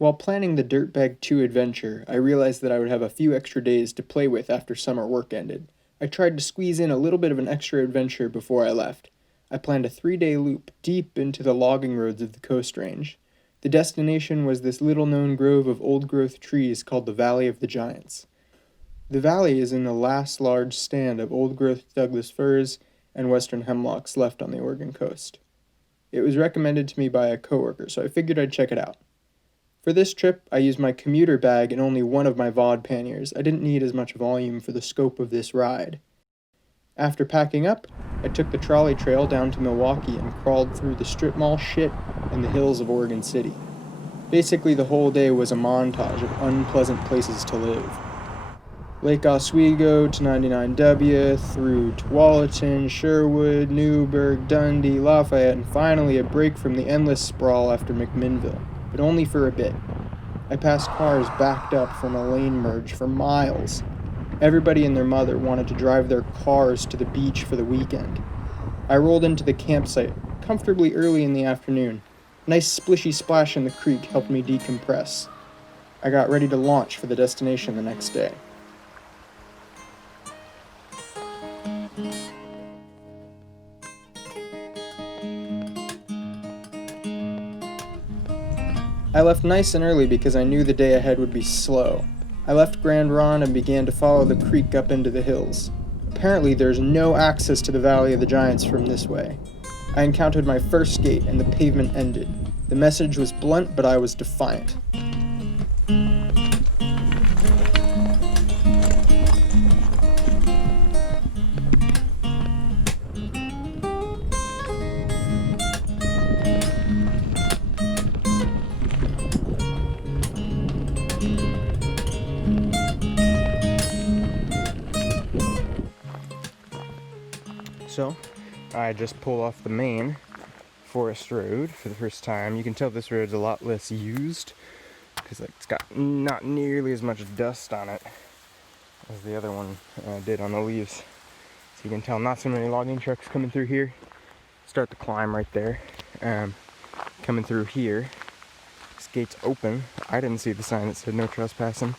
While planning the Dirtbag 2 adventure, I realized that I would have a few extra days to play with after summer work ended. I tried to squeeze in a little bit of an extra adventure before I left. I planned a 3-day loop deep into the logging roads of the Coast Range. The destination was this little-known grove of old-growth trees called the Valley of the Giants. The valley is in the last large stand of old-growth Douglas firs and western hemlocks left on the Oregon coast. It was recommended to me by a coworker, so I figured I'd check it out. For this trip, I used my commuter bag and only one of my VOD panniers. I didn't need as much volume for the scope of this ride. After packing up, I took the trolley trail down to Milwaukee and crawled through the strip mall shit and the hills of Oregon City. Basically, the whole day was a montage of unpleasant places to live. Lake Oswego to 99W, through Tualatin, Sherwood, Newburgh, Dundee, Lafayette, and finally a break from the endless sprawl after McMinnville, but only for a bit. I passed cars backed up from a lane merge for miles. Everybody and their mother wanted to drive their cars to the beach for the weekend. I rolled into the campsite comfortably early in the afternoon. A nice splishy splash in the creek helped me decompress. I got ready to launch for the destination the next day. I left nice and early because I knew the day ahead would be slow. I left Grand Ronde and began to follow the creek up into the hills. Apparently there's no access to the Valley of the Giants from this way. I encountered my first gate and the pavement ended. The message was blunt, but I was defiant. So, I just pulled off the main forest road for the first time. You can tell this road's a lot less used because it's got not nearly as much dust on it as the other one did on the leaves. So you can tell not so many logging trucks coming through here. Start the climb right there. Coming through here, this gate's open. I didn't see the sign that said no trespassing.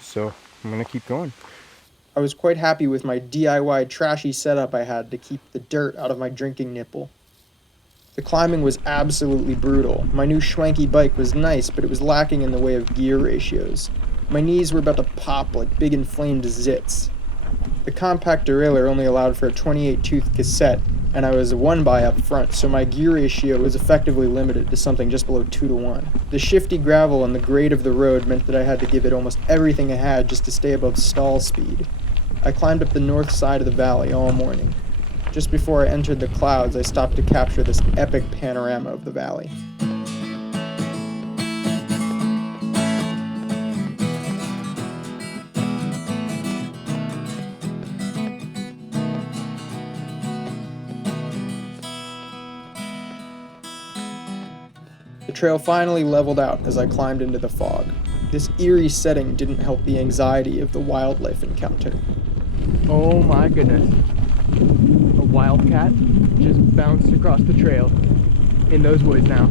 So I'm gonna keep going. I was quite happy with my DIY trashy setup I had to keep the dirt out of my drinking nipple. The climbing was absolutely brutal. My new schwanky bike was nice, but it was lacking in the way of gear ratios. My knees were about to pop like big inflamed zits. The compact derailleur only allowed for a 28-tooth cassette, and I was a 1x up front, so my gear ratio was effectively limited to something just below 2-to-1. The shifty gravel and the grade of the road meant that I had to give it almost everything I had just to stay above stall speed. I climbed up the north side of the valley all morning. Just before I entered the clouds, I stopped to capture this epic panorama of the valley. The trail finally leveled out as I climbed into the fog. This eerie setting didn't help the anxiety of the wildlife encounter. Oh my goodness. A wildcat just bounced across the trail in those woods now.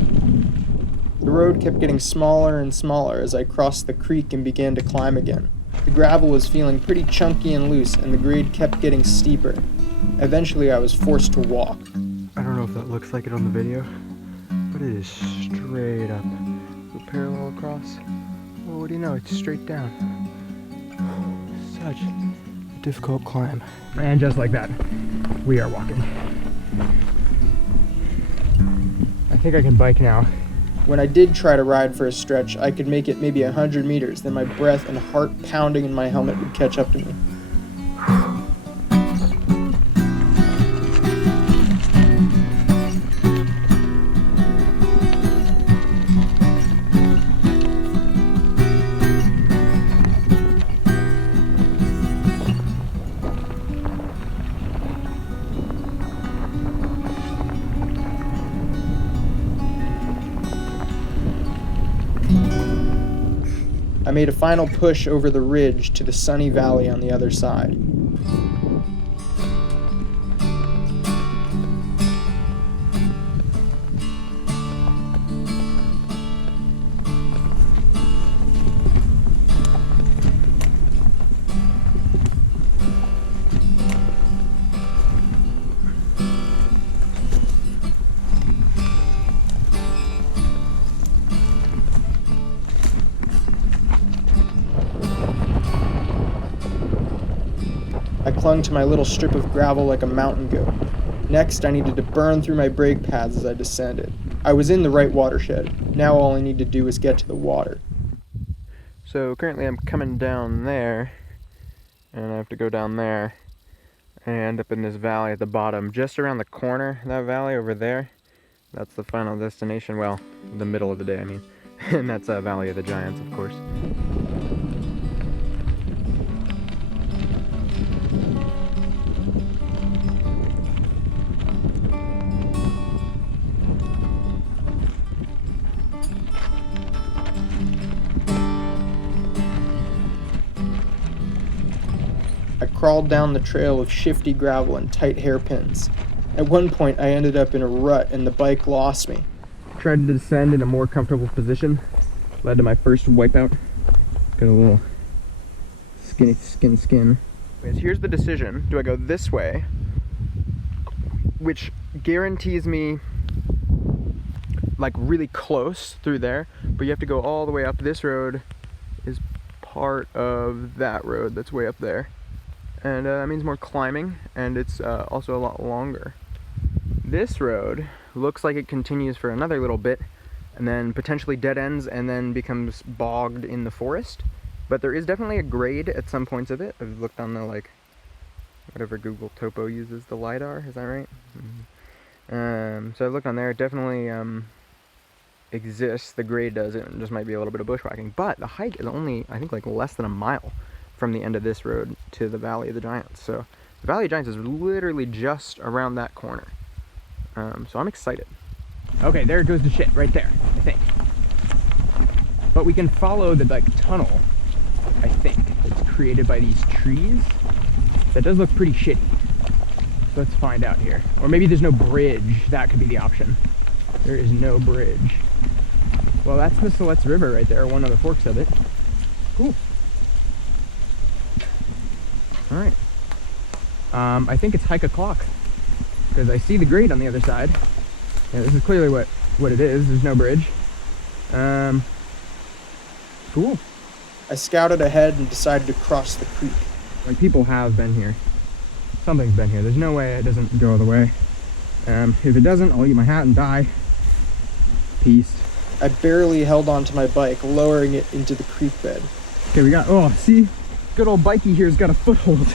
The road kept getting smaller and smaller as I crossed the creek and began to climb again. The gravel was feeling pretty chunky and loose, and the grade kept getting steeper. Eventually I was forced to walk. I don't know if that looks like it on the video, but it is straight up. Go parallel across. Well, what do you know? It's straight down. Such a difficult climb. And just like that, we are walking. I think I can bike now. When I did try to ride for a stretch, I could make it maybe 100 meters, then my breath and heart pounding in my helmet would catch up to me. I made a final push over the ridge to the sunny valley on the other side. clung to my little strip of gravel like a mountain goat. Next, I needed to burn through my brake pads as I descended. I was in the right watershed. Now all I need to do is get to the water. So currently I'm coming down there, and I have to go down there and end up in this valley at the bottom, just around the corner of that valley over there. That's the final destination, well, the middle of the day, I mean. And that's Valley of the Giants, of course. I crawled down the trail of shifty gravel and tight hairpins. At one point, I ended up in a rut and the bike lost me. Tried to descend in a more comfortable position. Led to my first wipeout. Got a little skin. Anyways, here's the decision. Do I go this way, which guarantees me like really close through there, but you have to go all the way up. This road is part of that road that's way up there. And that means more climbing, and it's also a lot longer. This road looks like it continues for another little bit, and then potentially dead ends, and then becomes bogged in the forest. But there is definitely a grade at some points of it. I've looked on the, like, whatever Google Topo uses, the LiDAR, is that right? Mm-hmm. So I've looked on there, it definitely exists. The grade does, it just might be a little bit of bushwhacking. But the hike is only, I think, like less than a mile from the end of this road to the Valley of the Giants. So the Valley of the Giants is literally just around that corner. So I'm excited. Okay, there goes the shit right there, I think. But we can follow the like tunnel, I think, that's created by these trees. That does look pretty shitty. So let's find out here. Or maybe there's no bridge. That could be the option. There is no bridge. Well, that's the Siletz River right there, one of the forks of it. Cool. All right. I think it's hike o'clock, because I see the grade on the other side. Yeah, this is clearly what it is. There's no bridge. Cool. I scouted ahead and decided to cross the creek. Like, people have been here. Something's been here. There's no way it doesn't go the way. If it doesn't, I'll eat my hat and die. Peace. I barely held onto my bike, lowering it into the creek bed. Okay, we got, oh, see? Good old bikey here's got a foothold.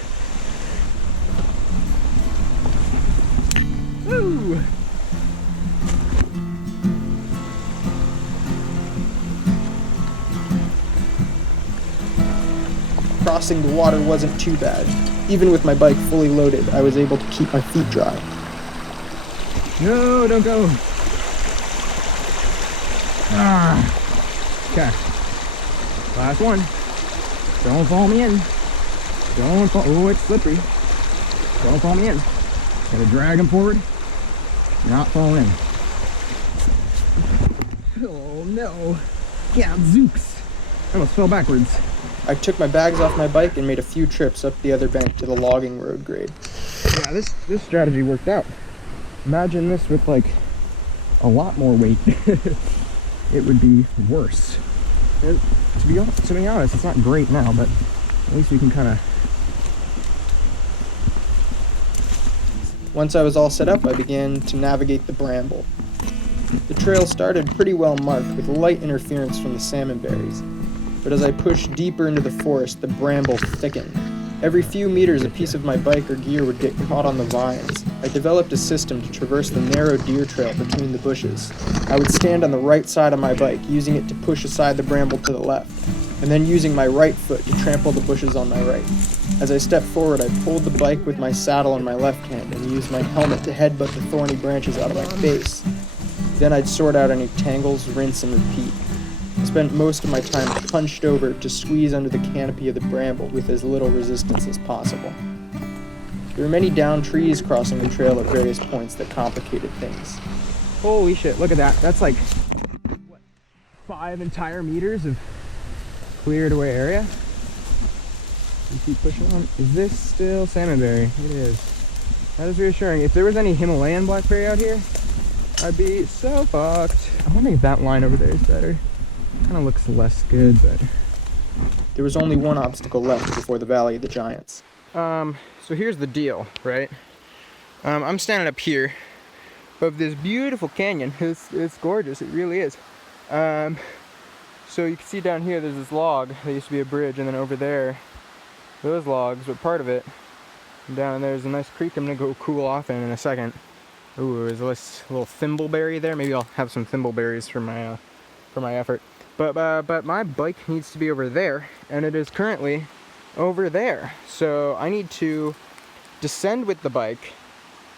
Woo! Crossing the water wasn't too bad. Even with my bike fully loaded, I was able to keep my feet dry. No, don't go. Ah. Okay. Last one. Don't fall me in. Don't fall. Oh, it's slippery. Don't fall me in. Gotta drag him forward. Not fall in. Oh no. Yeah, zooks. I almost fell backwards. I took my bags off my bike and made a few trips up the other bank to the logging road grade. Yeah, this strategy worked out. Imagine this with like a lot more weight. It would be worse. To be honest, it's not great now, but at least we can kind of... Once I was all set up, I began to navigate the bramble. The trail started pretty well marked with light interference from the salmon berries, but as I pushed deeper into the forest, the bramble thickened. Every few meters, a piece of my bike or gear would get caught on the vines. I developed a system to traverse the narrow deer trail between the bushes. I would stand on the right side of my bike, using it to push aside the bramble to the left, and then using my right foot to trample the bushes on my right. As I stepped forward, I pulled the bike with my saddle in my left hand and used my helmet to headbutt the thorny branches out of my face. Then I'd sort out any tangles, rinse, and repeat. I spent most of my time hunched over to squeeze under the canopy of the bramble with as little resistance as possible. There were many downed trees crossing the trail at various points that complicated things. Holy shit, look at that. That's like, what, 5 entire meters of cleared away area? You keep pushing on. Is this still salmonberry? It is. That is reassuring. If there was any Himalayan blackberry out here, I'd be so fucked. I'm wondering if that line over there is better. Kind of looks less good, but... There was only one obstacle left before the Valley of the Giants. So here's the deal, right? I'm standing up here of this beautiful canyon. It's gorgeous, it really is. So you can see down here there's this log that used to be a bridge, and then over there, those logs were part of it. And down there's a nice creek I'm gonna go cool off in a second. Ooh, there's a little thimbleberry there. Maybe I'll have some thimbleberries for my effort. But my bike needs to be over there, and it is currently over there. So I need to descend with the bike.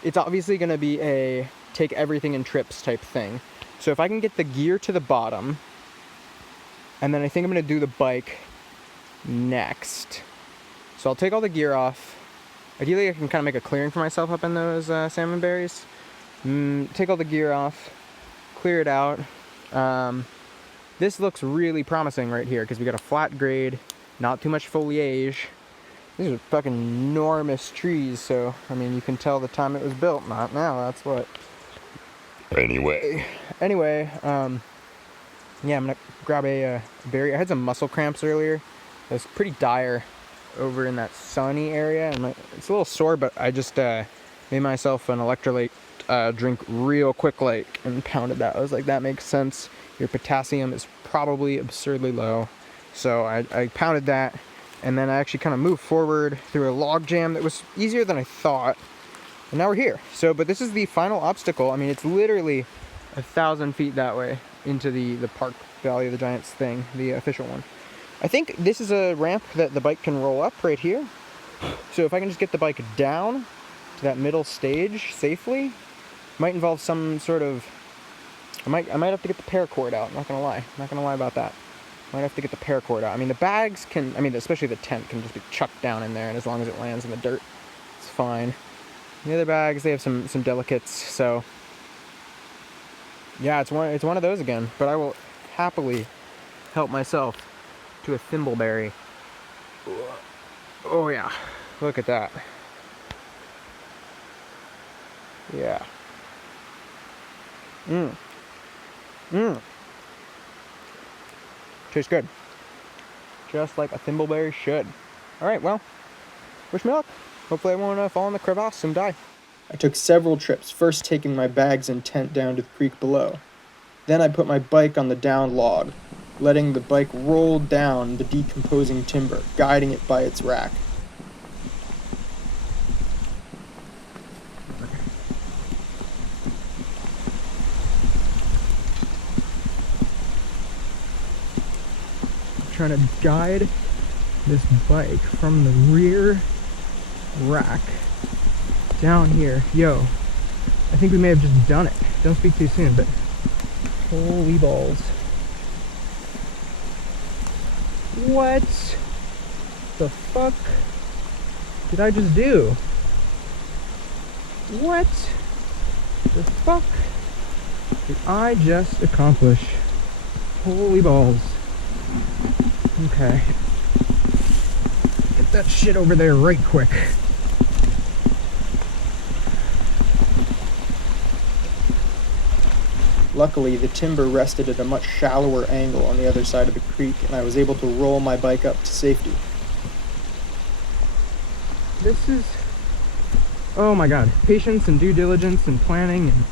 It's obviously gonna be a take everything in trips type thing. So if I can get the gear to the bottom, and then I think I'm gonna do the bike next. So I'll take all the gear off. Ideally I can kind of make a clearing for myself up in those salmon berries. Take all the gear off, clear it out. This looks really promising right here because we got a flat grade, not too much foliage. These are fucking enormous trees, so I mean you can tell the time it was built. Not now, that's what. Anyway, yeah, I'm gonna grab a berry. I had some muscle cramps earlier. It was pretty dire over in that sunny area, and it's a little sore, but I just made myself an electrolyte drink real quick, like, and pounded that. I was like, that makes sense. Your potassium is probably absurdly low, so I pounded that, and then I actually kind of moved forward through a log jam that was easier than I thought, and now we're here. So, but this is the final obstacle. I mean, it's literally 1,000 feet that way into the Park Valley of the Giants thing, the official one. I think this is a ramp that the bike can roll up right here. So if I can just get the bike down to that middle stage safely, might involve some sort of, I might have to get the paracord out, not gonna lie about that. Might have to get the paracord out. I mean, the bags can, I mean, especially the tent can just be chucked down in there, and as long as it lands in the dirt, it's fine. The other bags, they have some delicates, so yeah, it's one of those again, but I will happily help myself to a thimbleberry. Oh yeah, look at that. Yeah. Tastes good. Just like a thimbleberry should. Alright, well, wish me luck. Hopefully I won't fall in the crevasse and die. I took several trips, first taking my bags and tent down to the creek below. Then I put my bike on the down log, letting the bike roll down the decomposing timber, guiding it by its rack. Trying to guide this bike from the rear rack down here. Yo, I think we may have just done it. Don't speak too soon, but holy balls. What the fuck did I just do? What the fuck did I just accomplish? Holy balls. Okay. Get that shit over there right quick. Luckily, the timber rested at a much shallower angle on the other side of the creek, and I was able to roll my bike up to safety. This is, oh my god, patience and due diligence and planning and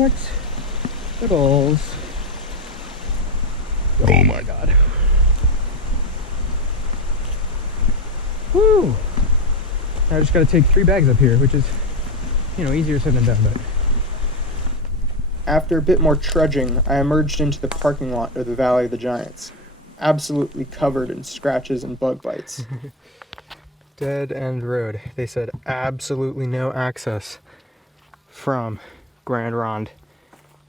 what the balls. Oh my god. Woo! I just gotta take 3 bags up here, which is, you know, easier said than done, but. After a bit more trudging, I emerged into the parking lot of the Valley of the Giants, absolutely covered in scratches and bug bites. Dead end road. They said absolutely no access from Grand Ronde,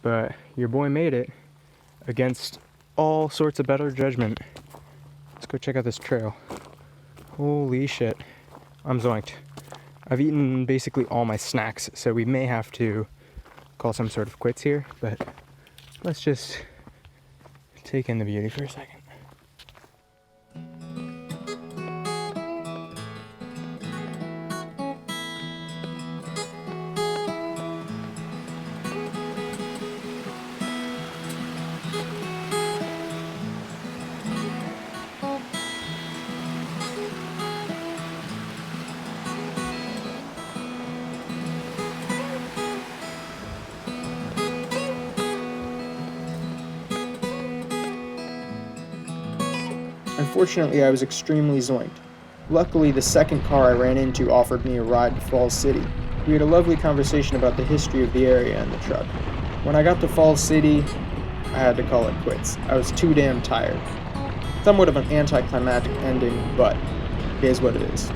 but your boy made it against all sorts of better judgment. Let's go check out this trail. Holy shit. I'm zoinked. I've eaten basically all my snacks, so we may have to call some sort of quits here, but let's just take in the beauty for a second. Unfortunately, I was extremely zoinked. Luckily, the second car I ran into offered me a ride to Falls City. We had a lovely conversation about the history of the area and the truck. When I got to Falls City, I had to call it quits. I was too damn tired. Somewhat of an anticlimactic ending, but it is what it is.